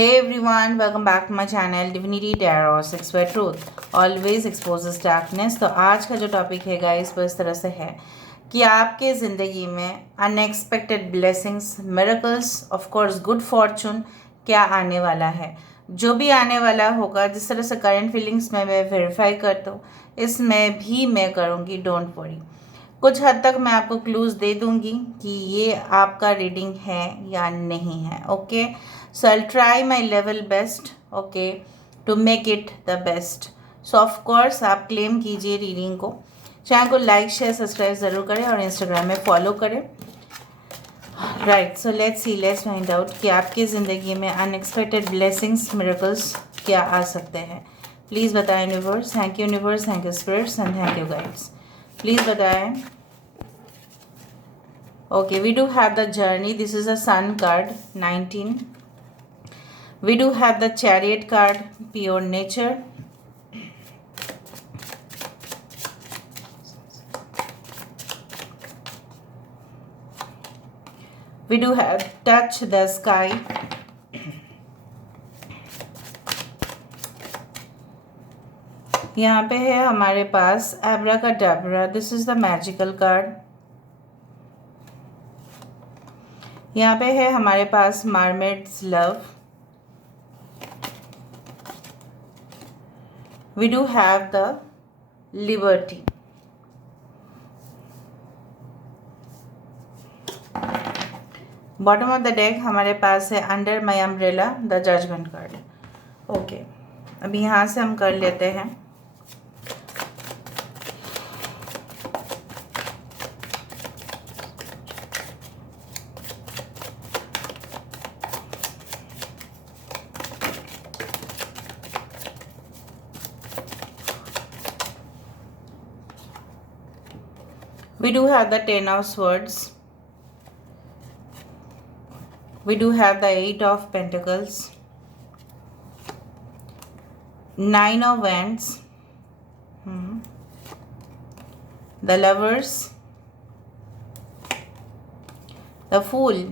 Hey everyone, welcome back to my channel Divinity Tarot 6 where truth always exposes darkness। तो आज का जो topic है गाइस वो इस तरह से है कि आपके ज़िंदगी में unexpected blessings, miracles, of course good Fortune क्या आने वाला है। जो भी आने वाला होगा, जिस तरह से करंट फीलिंग्स में मैं वेरीफाई करता हूँ, इसमें भी मैं करूँगी, डोंट वरी। कुछ हद तक मैं आपको क्लूज़ दे दूंगी कि ये आपका रीडिंग है या नहीं है। Okay, so I try my level best, okay, to make it the best. So of course आप क्लेम कीजिए रीडिंग को। चैनल को लाइक शेयर सब्सक्राइब ज़रूर करें और इंस्टाग्राम में फॉलो करें। Right, so let's find out कि आपकी ज़िंदगी में अनएक्सपेक्टेड ब्लेसिंग्स, मिरेकल्स क्या आ सकते हैं। प्लीज़ बताएं universe. Thank you spirits and thank you guides. Please बताएं। Okay, we do have the journey. This is a sun card, 19. We do have the chariot card, pure nature. We do have touch the sky. यहाँ पे है हमारे पास abracadabra, this is the magical card. यहाँ पे है हमारे पास mermaids love. We do have the liberty. Bottom of the deck हमारे पास है under my umbrella the judgment card. Okay, अभी यहाँ से हम कर लेते हैं। We do have the 10 of swords. We do have the 8 of pentacles, 9 of wands, the lovers, the fool,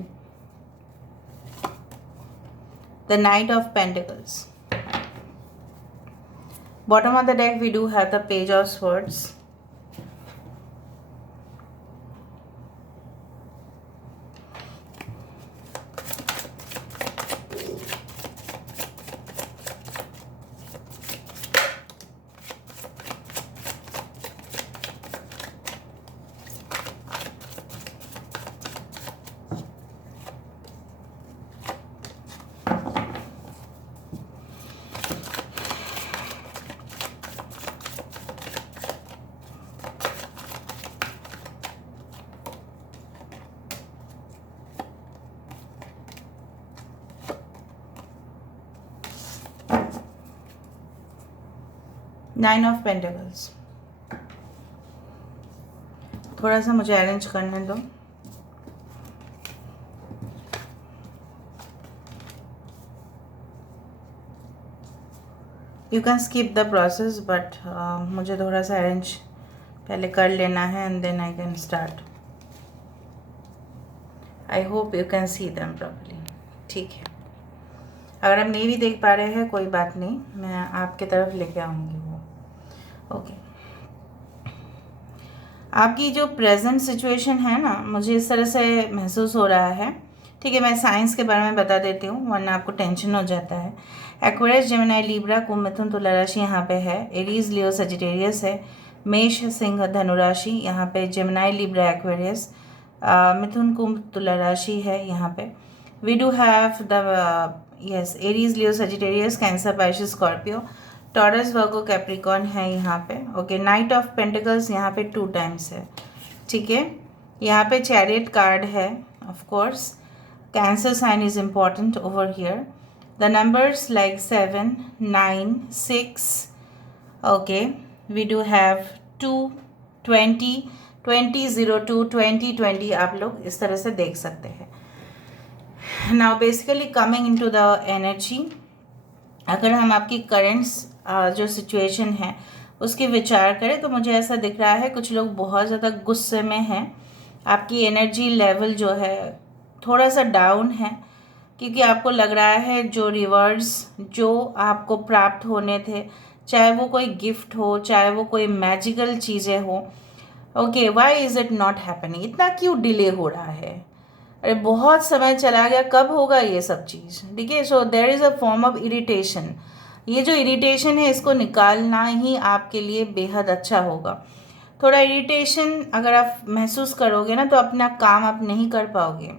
the knight of pentacles. Bottom of the deck we do have the page of swords, nine of pentacles. थोड़ा सा मुझे arrange करने दो। You can skip the process but मुझे थोड़ा सा arrange पहले कर लेना है and then I can start. I hope you can see them properly. ठीक है, अगर आप नहीं भी देख पा रहे हैं कोई बात नहीं, मैं आपके तरफ लेके आऊँगी वो। ओके, आपकी जो प्रेजेंट सिचुएशन है ना, मुझे इस तरह से महसूस हो रहा है। ठीक है, मैं साइंस के बारे में बता देती हूँ वरना आपको टेंशन हो जाता है। एक्वेरियस, जेमिनी, लिब्रा, कुंभ, मिथुन, तुला राशि यहाँ पे है। एरीज, लियो, सजिटेरियस है। मेष, सिंह, धनु राशि यहाँ पे। जेमिनी, लिब्रा, एक्वेरियस, मिथुन, कुंभ, तुला राशि है यहाँ पे। We do have the yes Aries, Leo, Sagittarius, Cancer, Pisces, Scorpio, Taurus, Virgo, Capricorn है यहाँ पे। ओके, नाइट ऑफ पेंटिकल्स यहाँ पे 2 टाइम्स है। ठीक है, यहाँ पे चैरियट कार्ड है। Of course Cancer sign is important over here. The numbers like 7, 9, 6। Okay, we do have 2, 20, 2002, 2020। आप लोग इस तरह से देख सकते हैं। Now basically coming into the energy, अगर हम आपकी करेंट्स जो सिचुएशन है उसके विचार करें तो मुझे ऐसा दिख रहा है कुछ लोग बहुत ज़्यादा गुस्से में हैं। आपकी एनर्जी लेवल जो है थोड़ा सा डाउन है। क्योंकि आपको लग रहा है जो रिवॉर्ड्स जो आपको प्राप्त होने थे, चाहे वो कोई गिफ्ट हो, चाहे वो कोई मैजिकल चीज़ें हो, okay, why is it not happening, इतना क्यों डिले हो रहा है, अरे बहुत समय चला गया, कब होगा ये सब चीज़, ठीक है। So there is a form of irritation. ये जो इरिटेशन है इसको निकालना ही आपके लिए बेहद अच्छा होगा। थोड़ा इरिटेशन अगर आप महसूस करोगे ना तो अपना काम आप नहीं कर पाओगे।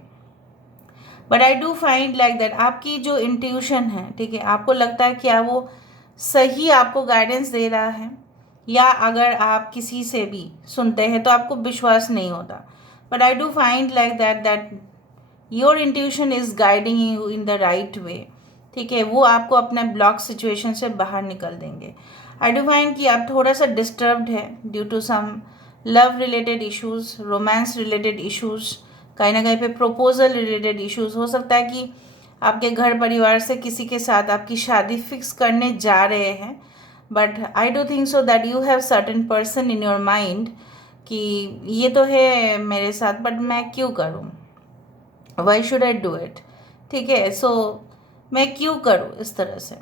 But I do find like that आपकी जो इंट्यूशन है, ठीक है, आपको लगता है क्या वो सही आपको गाइडेंस दे रहा है, या अगर आप किसी से भी सुनते हैं तो आपको विश्वास नहीं होता। But I do find like that your intuition is guiding you in the right way, ठीक है, वो आपको अपने ब्लॉक सिचुएशन से बाहर निकल देंगे। आई डू फाइंड कि आप थोड़ा सा डिस्टर्ब्ड है due to some love related issues, romance related issues, कहीं ना कहीं पे प्रपोजल रिलेटेड इश्यूज। हो सकता है कि आपके घर परिवार से किसी के साथ आपकी शादी फिक्स करने जा रहे हैं, but I do think so that you have certain person in your mind कि ये तो है मेरे साथ, बट मैं क्यों करूँ, why should I do it, ठीक है। सो मैं क्यों करूँ इस तरह से।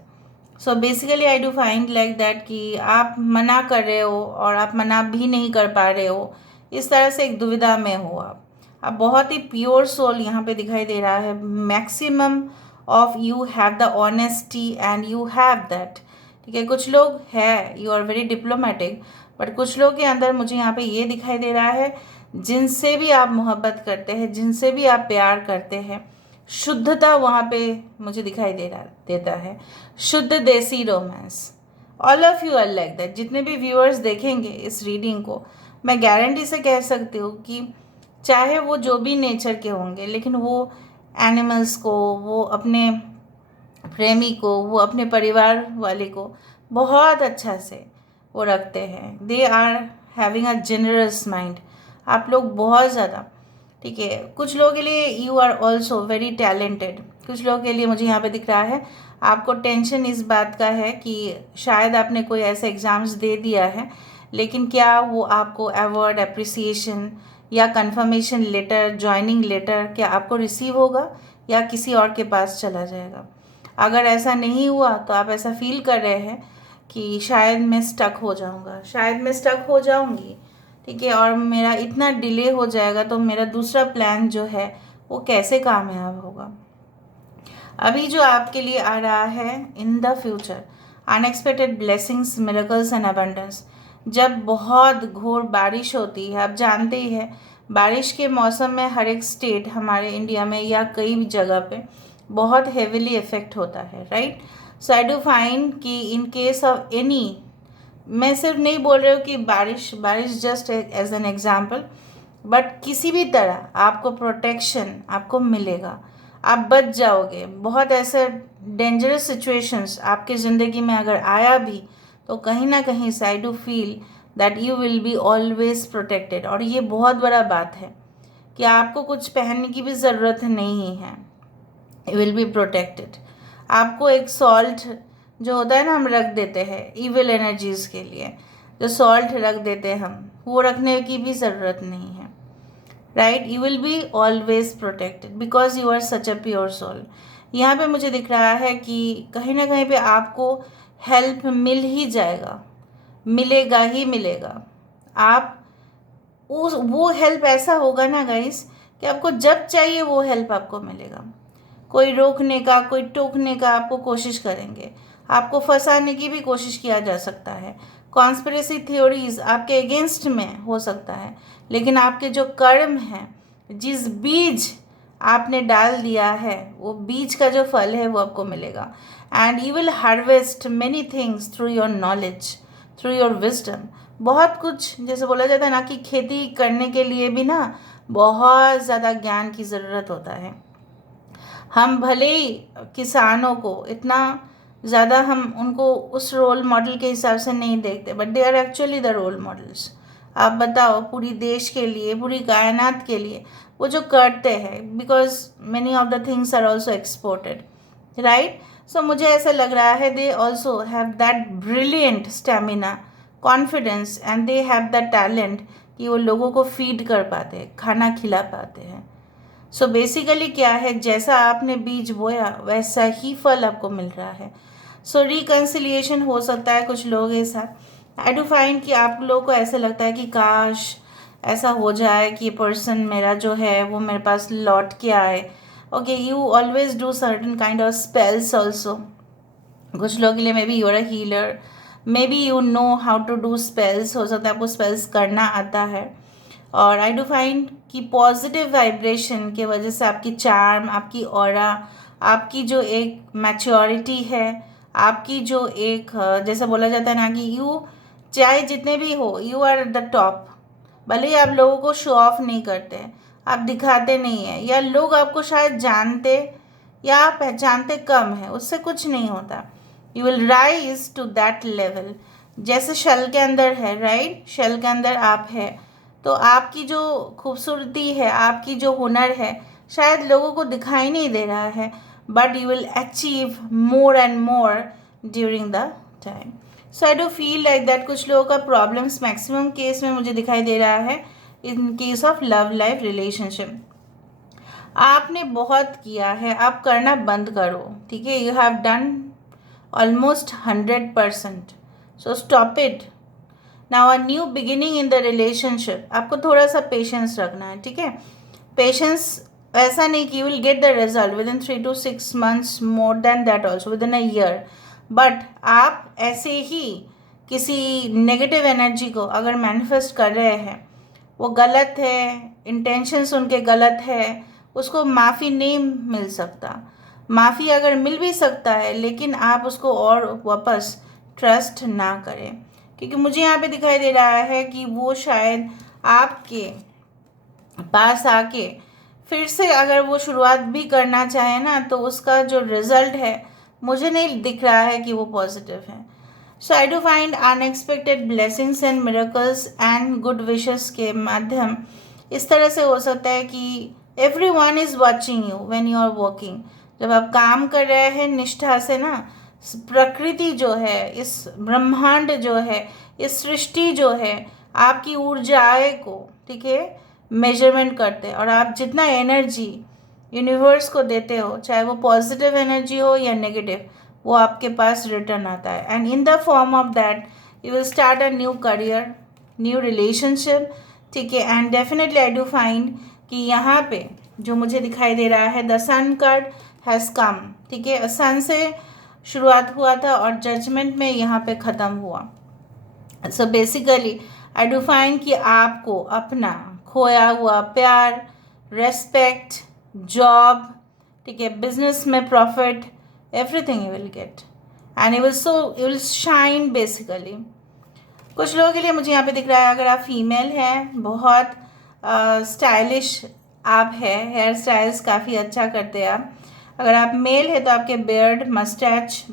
So basically I do find like that कि आप मना कर रहे हो और आप मना भी नहीं कर पा रहे हो, इस तरह से एक दुविधा में हो आप बहुत ही प्योर सोल यहाँ पे दिखाई दे रहा है। Maximum of you have the honesty and you have that, ठीक है। कुछ लोग है you are very diplomatic, but कुछ लोग के अंदर मुझे यहाँ पे ये दिखाई दे रहा है जिनसे भी आप मोहब्बत करते हैं, जिनसे भी आप प्यार करते हैं, शुद्धता वहाँ पे मुझे दिखाई देता है, शुद्ध देसी romance. All of you are like that. जितने भी व्यूअर्स देखेंगे इस रीडिंग को, मैं गारंटी से कह सकती हूँ कि चाहे वो जो भी नेचर के होंगे, लेकिन वो एनिमल्स को, वो अपने प्रेमी को, वो अपने परिवार वाले को बहुत अच्छा से वो रखते हैं। They are having a generous mind. आप लोग बहुत ज़्यादा, ठीक है। कुछ लोगों के लिए you are also very talented. कुछ लोगों के लिए मुझे यहाँ पे दिख रहा है आपको टेंशन इस बात का है कि शायद आपने कोई ऐसे एग्ज़ाम्स दे दिया है, लेकिन क्या वो आपको अवार्ड, अप्रिसिएशन या कंफर्मेशन लेटर, जॉइनिंग लेटर क्या आपको रिसीव होगा या किसी और के पास चला जाएगा। अगर ऐसा नहीं हुआ तो आप ऐसा फील कर रहे हैं कि शायद मैं स्टक हो जाऊंगा, शायद मैं स्टक हो जाऊंगी, ठीक है, और मेरा इतना डिले हो जाएगा तो मेरा दूसरा प्लान जो है वो कैसे कामयाब होगा। अभी जो आपके लिए आ रहा है in the future, unexpected blessings, miracles and abundance. जब बहुत घोर बारिश होती है, आप जानते ही है बारिश के मौसम में हर एक स्टेट हमारे इंडिया में या कई भी जगह पे बहुत हेविली इफेक्ट होता है, right. So I do find कि इन केस ऑफ एनी, मैं सिर्फ नहीं बोल रही हूँ कि बारिश बारिश just as an example, but किसी भी तरह आपको प्रोटेक्शन आपको मिलेगा, आप बच जाओगे। बहुत ऐसे डेंजरस सिचुएशंस आपके ज़िंदगी में अगर आया भी तो कहीं ना कहीं से I do feel that you will be always protected. और ये बहुत बड़ा बात है कि आपको कुछ पहनने की भी ज़रूरत नहीं है, यू विल बी प्रोटेक्टेड। आपको एक सॉल्ट जो होता है ना, हम रख देते हैं इविल एनर्जीज़ के लिए, जो सॉल्ट रख देते हैं हम, वो रखने की भी ज़रूरत नहीं है, right. You will be always protected because you are such a pure soul. यहाँ पे मुझे दिख रहा है कि कहीं ना कहीं पे आपको हेल्प मिल ही जाएगा, मिलेगा ही मिलेगा। आप उस वो हेल्प ऐसा होगा ना गाइस कि आपको जब चाहिए वो हेल्प आपको मिलेगा। कोई रोकने का, कोई टोकने का आपको कोशिश करेंगे, आपको फंसाने की भी कोशिश किया जा सकता है, कॉन्स्पिरेसी थ्योरीज आपके अगेंस्ट में हो सकता है, लेकिन आपके जो कर्म हैं, जिस बीज आपने डाल दिया है, वो बीज का जो फल है वो आपको मिलेगा। And you will harvest many things through your knowledge, through your wisdom. बहुत कुछ, जैसे बोला जाता है ना कि खेती करने के लिए भी ना बहुत ज़्यादा ज्ञान की ज़रूरत होता है। हम भले ही किसानों को इतना ज़्यादा हम उनको उस रोल मॉडल के हिसाब से नहीं देखते, but they are actually the role models. आप बताओ, पूरी देश के लिए, पूरी कायनात के लिए वो जो करते हैं, because many of the things are also exported, right. So मुझे ऐसा लग रहा है they also have that brilliant stamina, confidence and they have the talent कि वो लोगों को फीड कर पाते हैं, खाना खिला पाते हैं। सो बेसिकली क्या है, जैसा आपने बीज बोया वैसा ही फल आपको मिल रहा है। सो रिकन्सिलिएशन हो सकता है कुछ लोगों के साथ। आई डू फाइंड कि आप लोगों को ऐसा लगता है कि काश ऐसा हो जाए कि ये पर्सन मेरा जो है वो मेरे पास लौट के आए। Okay, you always do certain kind of spells also. कुछ लोगों के लिए maybe you're a healer, maybe you know how to do spells, हो सकता है आपको स्पेल्स करना आता है। और आई डू फाइंड कि पॉजिटिव वाइब्रेशन के वजह से आपकी चार्म, आपकी ऑरा, आपकी जो एक मैच्योरिटी है, आपकी जो एक जैसा बोला जाता है ना कि यू चाहे जितने भी हो यू आर द टॉप। भले ही आप लोगों को शो ऑफ नहीं करते, आप दिखाते नहीं हैं, या लोग आपको शायद जानते या पहचानते कम है, उससे कुछ नहीं होता। You will rise to that level. जैसे शेल के अंदर है, राइट, शेल के अंदर आप है, तो आपकी जो खूबसूरती है, आपकी जो हुनर है, शायद लोगों को दिखाई नहीं दे रहा है, but you will achieve more and more during the time. So I do feel like that कुछ लोगों का प्रॉब्लम्स मैक्सिमम केस में मुझे दिखाई दे रहा है in case of love life relationship. आपने बहुत किया है, आप करना बंद करो, ठीक है। You have done almost 100%, so stop it. Now a new beginning in the relationship, आपको थोड़ा सा पेशेंस रखना है, ठीक है। पेशेंस ऐसा नहीं कि you will get the result with in 3 to 6 months, more than that also with in a year. But आप ऐसे ही किसी नेगेटिव एनर्जी को अगर मैनिफेस्ट कर रहे हैं, वो गलत है, इंटेंशंस उनके गलत है, उसको माफ़ी नहीं मिल सकता। माफ़ी अगर मिल भी सकता है, लेकिन आप उसको और वापस ट्रस्ट ना करें, क्योंकि मुझे यहाँ पे दिखाई दे रहा है कि वो शायद आपके पास आके फिर से अगर वो शुरुआत भी करना चाहे ना, तो उसका जो रिज़ल्ट है मुझे नहीं दिख रहा है कि वो पॉजिटिव है। So I do find unexpected blessings and miracles and good wishes के माध्यम इस तरह से हो सकता है कि everyone is watching you when you are working. जब आप काम कर रहे हैं निष्ठा से ना, प्रकृति जो है, इस ब्रह्मांड जो है, इस सृष्टि जो है, आपकी ऊर्जाएं को, ठीक है, मेजरमेंट करते हैं। और आप जितना एनर्जी यूनिवर्स को देते हो, चाहे वो पॉजिटिव एनर्जी हो या नेगेटिव, वो आपके पास रिटर्न आता है। And in the form of that you will start a new career, new relationship, ठीक है। And definitely I do find कि यहाँ पे जो मुझे दिखाई दे रहा है, the sun card has come, ठीक है। सन से शुरुआत हुआ था और जजमेंट में यहाँ पे ख़त्म हुआ। So basically I do find कि आपको अपना खोया हुआ प्यार, रेस्पेक्ट, जॉब, ठीक है, बिजनेस में profit, everything you will get and you will shine basically. कुछ लोगों के लिए मुझे यहाँ पे दिख रहा है, अगर आप फीमेल हैं, बहुत स्टाइलिश आप है, हेयर स्टाइल्स काफ़ी अच्छा करते हैं आप। अगर आप मेल है तो आपके बियर्ड, मस्टैच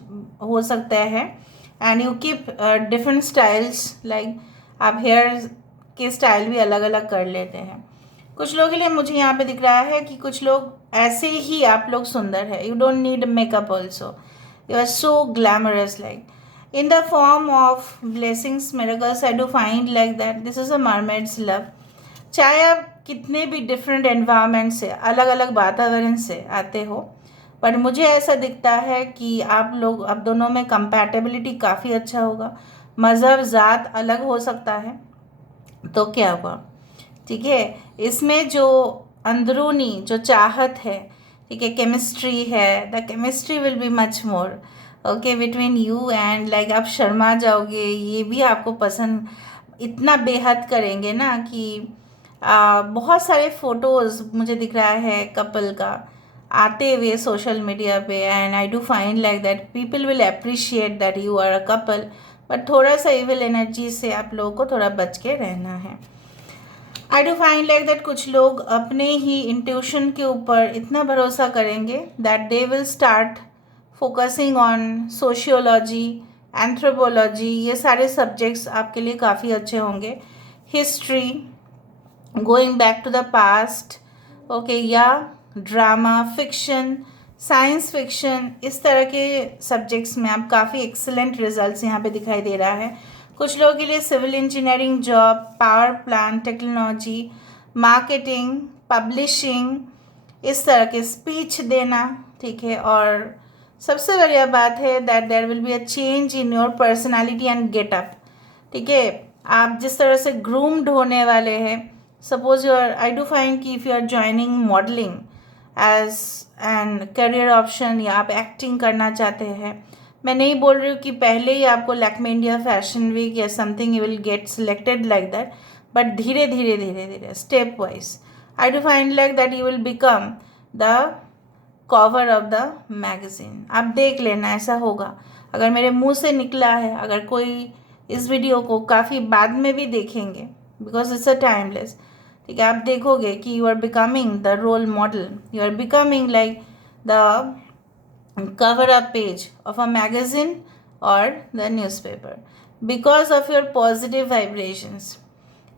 हो सकता है, and you keep different styles, like आप हेयर के स्टाइल भी अलग अलग कर लेते हैं। कुछ लोगों के लिए मुझे यहाँ पे दिख रहा है कि कुछ लोग ऐसे ही आप लोग सुंदर है, you don't need makeup also, you are so glamorous, like in the form of blessings, miracles, I do find like that this is a mermaid's love। चाहे आप कितने भी डिफरेंट एनवायरनमेंट से, अलग अलग वातावरण से आते हो, पर मुझे ऐसा दिखता है कि आप दोनों में कंपैटिबिलिटी काफ़ी अच्छा होगा। मज़हब ज़ात अलग हो सकता है, तो क्या हुआ, ठीक है। इसमें जो अंदरूनी जो चाहत है, ठीक है, केमिस्ट्री है, the chemistry will be much more okay between you and, like आप शर्मा जाओगे, ये भी आपको पसंद इतना बेहद करेंगे ना कि बहुत सारे फ़ोटोज़ मुझे दिख रहा है कपल का आते हुए सोशल मीडिया पे, and I do find like that people will appreciate that you are a couple. But थोड़ा सा इविल एनर्जी से आप लोगों को थोड़ा बच के रहना है। आई डू फाइंड लाइक दैट कुछ लोग अपने ही इंट्यूशन के ऊपर इतना भरोसा करेंगे that they will start focusing on sociology, anthropology, ये सारे सब्जेक्ट्स आपके लिए काफ़ी अच्छे होंगे। History, going back to the past, okay, या ड्रामा, फिक्शन, साइंस फिक्शन, इस तरह के सब्जेक्ट्स में आप काफ़ी एक्सेलेंट रिजल्ट्स यहाँ पे दिखाई दे रहा है। कुछ लोगों के लिए civil engineering job, power plant technology, marketing, publishing, इस तरह के स्पीच देना, ठीक है। और सबसे बढ़िया बात है that there will be a change in your personality and getup, ठीक है। आप जिस तरह से ग्रूम्ड होने वाले हैं, suppose your I do find कि if you are joining modelling as an career option, या आप एक्टिंग करना चाहते हैं, मैं नहीं बोल रही हूँ कि पहले ही आपको लैक्मे इंडिया फैशन वीक या something you will get selected like that, but धीरे धीरे धीरे धीरे step wise I do find like that you will become the cover of the magazine. आप देख लेना, ऐसा होगा। अगर मेरे मुंह से निकला है, अगर कोई इस वीडियो को काफ़ी बाद में भी देखेंगे, बिकॉज इट्स अ टाइमलेस, ठीक है, आप देखोगे कि you are becoming the role model, you are becoming like the cover up page of a magazine or the newspaper because of your positive vibrations।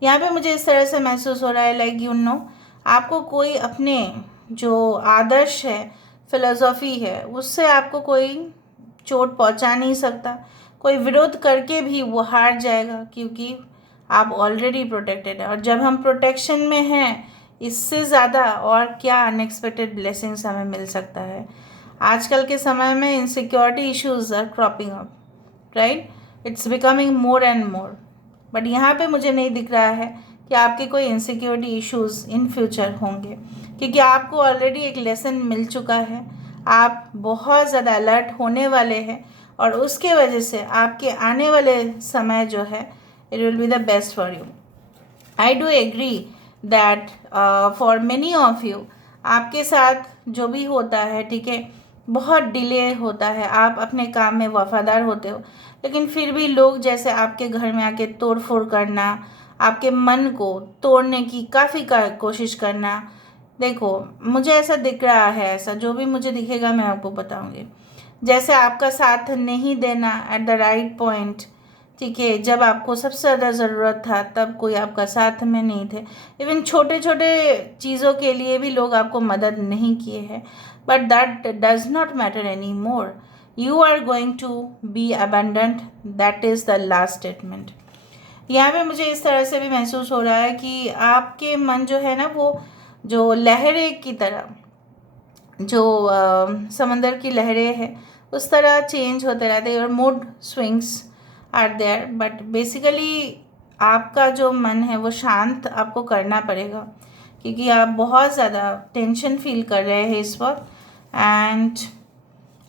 यहाँ पे मुझे इस तरह से महसूस हो रहा है लाइक यू नो, आपको कोई अपने जो आदर्श है, फिलोसॉफी है, उससे आपको कोई चोट पहुँचा नहीं सकता। कोई विरोध करके भी वो हार जाएगा, क्योंकि आप ऑलरेडी प्रोटेक्टेड है। और जब हम प्रोटेक्शन में हैं, इससे ज़्यादा और क्या अनएक्सपेक्टेड ब्लेसिंग्स हमें मिल सकता है। आजकल के समय में insecurity issues are cropping up, right, it's becoming more and more. But यहाँ पे मुझे नहीं दिख रहा है कि आपके कोई इनसिक्योरिटी इश्यूज इन फ्यूचर होंगे, क्योंकि आपको ऑलरेडी एक लेसन मिल चुका है। आप बहुत ज़्यादा अलर्ट होने वाले हैं, और उसके वजह से आपके आने वाले समय जो है, it will be the best for you. I do agree that for many of you, आपके साथ जो भी होता है, ठीक है, बहुत डिले होता है। आप अपने काम में वफादार होते हो, लेकिन फिर भी लोग जैसे आपके घर में आके तोड़ फोड़ करना, आपके मन को तोड़ने की काफ़ी कोशिश करना। देखो, मुझे ऐसा दिख रहा है, ऐसा जो भी मुझे दिखेगा मैं आपको बताऊंगी। जैसे आपका साथ नहीं देना एट द राइट पॉइंट, ठीक है, जब आपको सबसे ज़्यादा ज़रूरत था तब कोई आपका साथ में नहीं थे। इवन छोटे छोटे चीज़ों के लिए भी लोग आपको मदद नहीं किए हैं, but that does not matter any more. You are going to be abundant, that is the last statement. यहाँ पे मुझे इस तरह से भी महसूस हो रहा है कि आपके मन जो है ना, वो जो लहरें की तरह, जो समंदर की लहरें हैं, उस तरह चेंज होते रहते हैं, और mood swings are there. But basically आपका जो मन है वो शांत आपको करना पड़ेगा, क्योंकि आप बहुत ज़्यादा टेंशन फील कर रहे हैं इस वक्त। एंड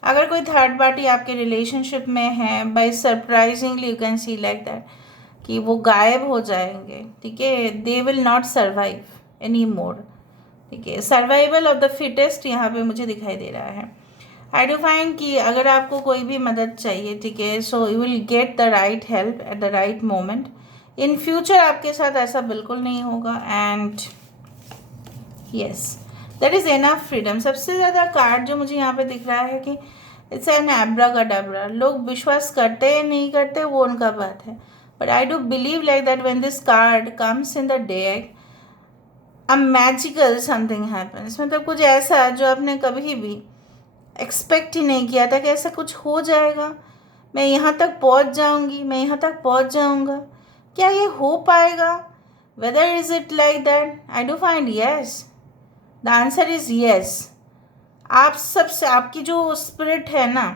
अगर कोई थर्ड पार्टी आपके रिलेशनशिप में है, by surprisingly you can C like that कि वो गायब हो जाएंगे, ठीक है, they will not survive any more, ठीक है। सर्वाइवल ऑफ द फिटेस्ट यहाँ पे मुझे दिखाई दे रहा है। आई डू फाइंड कि अगर आपको कोई भी मदद चाहिए, ठीक है, so you will get the right help at the right moment. In future आपके साथ ऐसा बिल्कुल नहीं होगा। And yes, that is enough freedom. सबसे ज़्यादा कार्ड जो मुझे यहाँ पे दिख रहा है कि इट्स एन एब्राकाडाब्रा। लोग विश्वास करते या नहीं करते वो उनका बात है, but I do believe like that when this card comes in the day, a magical something happens. मतलब कुछ ऐसा जो आपने कभी भी एक्सपेक्ट ही नहीं किया था कि ऐसा कुछ हो जाएगा, मैं यहाँ तक पहुँच जाऊँगी, मैं यहाँ तक पहुँच जाऊँगा, क्या ये हो पाएगा? Whether is it like that? I do find yes, the answer is yes. आप सबसे, आपकी जो स्पिरिट है ना,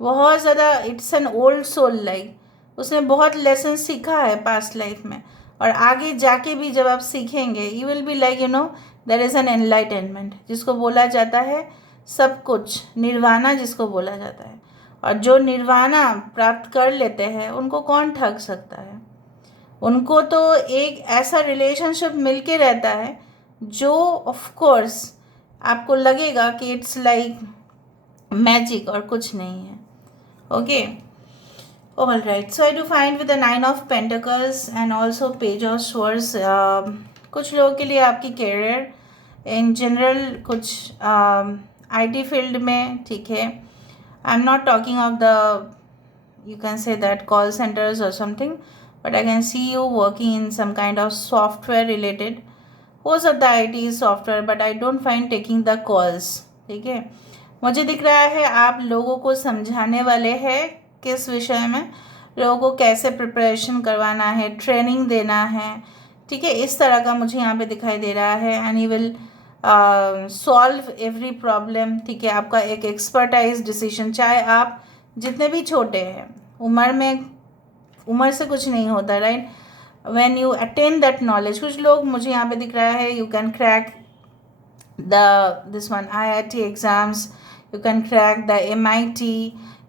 बहुत ज़्यादा, it's an old soul like, उसने बहुत लेसन सीखा है पास्ट लाइफ में, और आगे जाके भी जब आप सीखेंगे, you will be like you know there is an enlightenment, जिसको बोला जाता है सब कुछ, निर्वाणा जिसको बोला जाता है। और जो निर्वाणा प्राप्त कर लेते हैं उनको कौन ठग सकता है? उनको तो एक ऐसा रिलेशनशिप मिलके रहता है जो ऑफ कोर्स आपको लगेगा कि इट्स लाइक मैजिक और कुछ नहीं है। Okay, all right, so I do find with the 9 of pentacles and also page of swords. कुछ लोगों के लिए आपकी करियर इन जनरल, कुछ IT फील्ड में, ठीक है, I am not talking of the, you can say that call centers or something, but I can see you working in some kind of software related, हो सकता है IT software, but I don't find taking the calls, ठीक है। मुझे दिख रहा है आप लोगों को समझाने वाले हैं किस विषय में, लोगों को कैसे प्रिपरेशन करवाना है, ट्रेनिंग देना है, ठीक है, इस तरह का मुझे यहाँ पे दिखाई दे रहा है। And you will solve every problem, ठीक है। आपका एक एक्सपर्टाइज डिसीजन, चाहे आप जितने भी छोटे हैं, उम्र से कुछ नहीं होता, right. When you attain that knowledge, कुछ लोग मुझे यहाँ पे दिख रहा है, you can crack this one IIT exams, you can crack the MIT,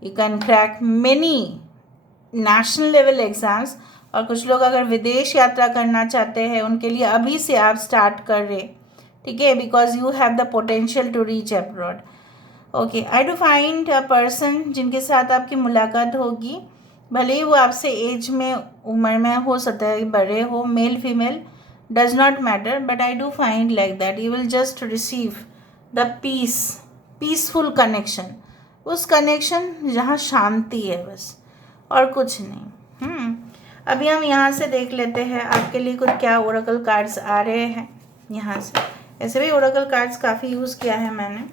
you can crack many national level exams। और कुछ लोग अगर विदेश यात्रा करना चाहते हैं, उनके लिए अभी से आप स्टार्ट कर रहे, ठीक है, because you have the potential to reach abroad. Okay, I do find a person जिनके साथ आपकी मुलाकात होगी, भले ही वो आपसे एज में, उम्र में हो सकता है बड़े हो, male female does not matter, but I do find like that you will just receive the peaceful connection, उस कनेक्शन जहाँ शांति है बस, और कुछ नहीं। अभी हम यहाँ से देख लेते हैं आपके लिए कुछ क्या ओरेकल कार्ड्स आ रहे हैं यहाँ से। ऐसे भी ओरेकल कार्ड्स काफ़ी यूज़ किया है मैंने।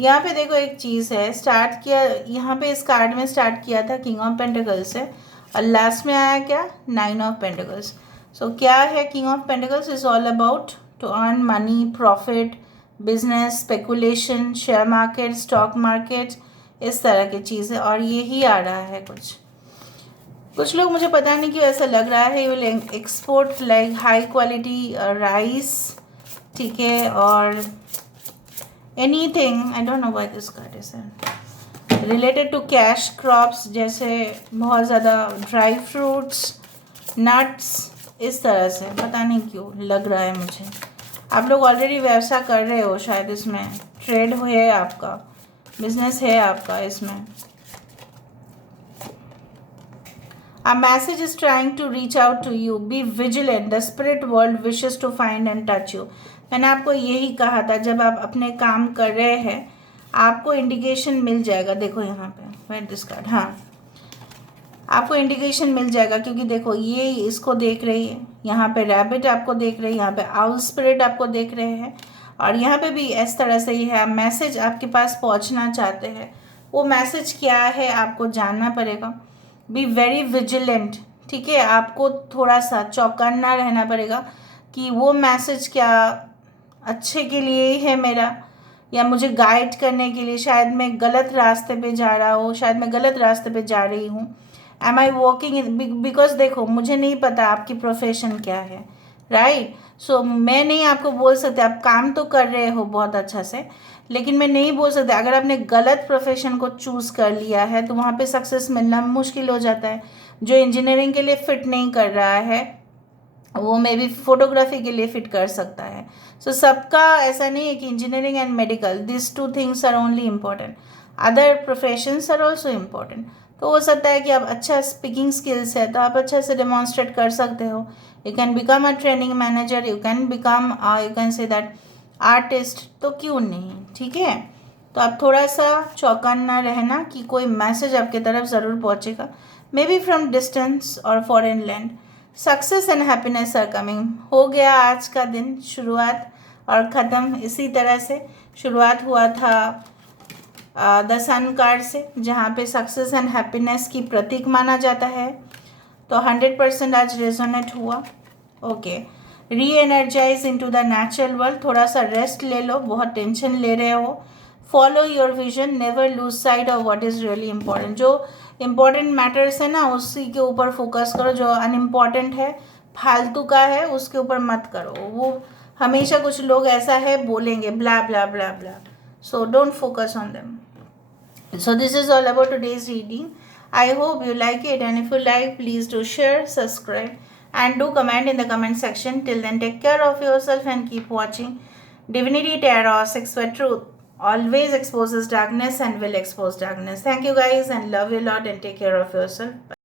यहाँ पे देखो एक चीज़ है, स्टार्ट किया यहाँ पे इस कार्ड में, स्टार्ट किया था किंग ऑफ पेंटिकल्स से, और लास्ट में आया क्या, 9 ऑफ पेंटिकल्स। सो क्या है king of pentacles? Is all about to earn money, profit, business, speculation, share market, stock market, इस तरह की चीज़ें, और यही आ रहा है कुछ लोग, मुझे पता नहीं क्यों ऐसा लग रहा है, you will export like high quality rice, ठीक है, और anything, I don't know why this card is related to cash crops, जैसे बहुत ज़्यादा ड्राई फ्रूट्स, नट्स, इस तरह से, पता नहीं क्यों लग रहा है मुझे। आप लोग ऑलरेडी व्यवसाय कर रहे हो शायद, इसमें ट्रेड है आपका, बिजनेस है आपका इसमें। A message is trying to reach out to you. Be vigilant. The spirit world wishes to find and touch you. मैंने आपको यही कहा था, जब आप अपने काम कर रहे हैं आपको इंडिकेशन मिल जाएगा। देखो यहाँ पे वेट दिस कार्ड, हाँ, आपको इंडिकेशन मिल जाएगा, क्योंकि देखो ये इसको देख रही है, यहाँ पे रैबिट आपको देख रही है, यहाँ पे आउल स्पिरिट आपको देख रहे हैं, और यहाँ पे भी इस तरह से ही है। मैसेज आपके पास पहुँचना चाहते हैं, वो मैसेज क्या है आपको जानना पड़ेगा। बी वेरी विजिलेंट, ठीक है, आपको थोड़ा सा चौकन्ना रहना पड़ेगा कि वो मैसेज क्या अच्छे के लिए ही है मेरा, या मुझे गाइड करने के लिए, शायद मैं गलत रास्ते पे जा रहा हूँ, शायद मैं गलत रास्ते पे जा रही हूँ। Am I walking in, because देखो मुझे नहीं पता आपकी प्रोफेशन क्या है, राइट। सो मैं नहीं आपको बोल सकते, आप काम तो कर रहे हो बहुत अच्छा से, लेकिन मैं नहीं बोल सकती अगर आपने गलत प्रोफेशन को चूज़ कर लिया है तो वहाँ पे सक्सेस मिलना मुश्किल हो जाता है। जो इंजीनियरिंग के लिए फ़िट नहीं कर रहा है वो मे बी फोटोग्राफी के लिए फ़िट कर सकता है। सो सबका ऐसा नहीं है कि engineering and medical, this 2 things are only important, other professions are also important. तो हो सकता है कि आप अच्छा स्पीकिंग स्किल्स है तो आप अच्छा से डेमॉन्स्ट्रेट कर सकते हो। You can become a training manager, you can become you can say that artist, तो क्यों नहीं, ठीक है। तो आप थोड़ा सा चौकन्ना रहना कि कोई मैसेज आपकी तरफ ज़रूर पहुँचेगा, मे बी फ्रॉम डिस्टेंस और foreign land. Success and happiness are coming. हो गया आज का दिन, शुरुआत और ख़त्म इसी तरह से। शुरुआत हुआ था द सन कार्ड से, जहाँ पे सक्सेस एंड हैप्पीनेस की प्रतीक माना जाता है, तो 100% आज रेजोनेट हुआ। Okay, reenergize into the natural world, थोड़ा सा रेस्ट ले लो, बहुत टेंशन ले रहे हो। Follow your vision, never lose sight of what is really important. जो इम्पॉर्टेंट मैटर्स है ना उसी के ऊपर फोकस करो, जो अनइम्पॉर्टेंट है, फालतू का है, उसके ऊपर मत करो। वो हमेशा कुछ लोग ऐसा है बोलेंगे blah blah blah blah, so don't focus on them. So this is all about today's reading. I hope you like it, and if you like, please do share, subscribe, and do comment in the comment section. Till then, take care of yourself and keep watching Divinity Tarot 6 for Truth. Always exposes darkness and will expose darkness. Thank you guys and love you a lot and take care of yourself. Bye.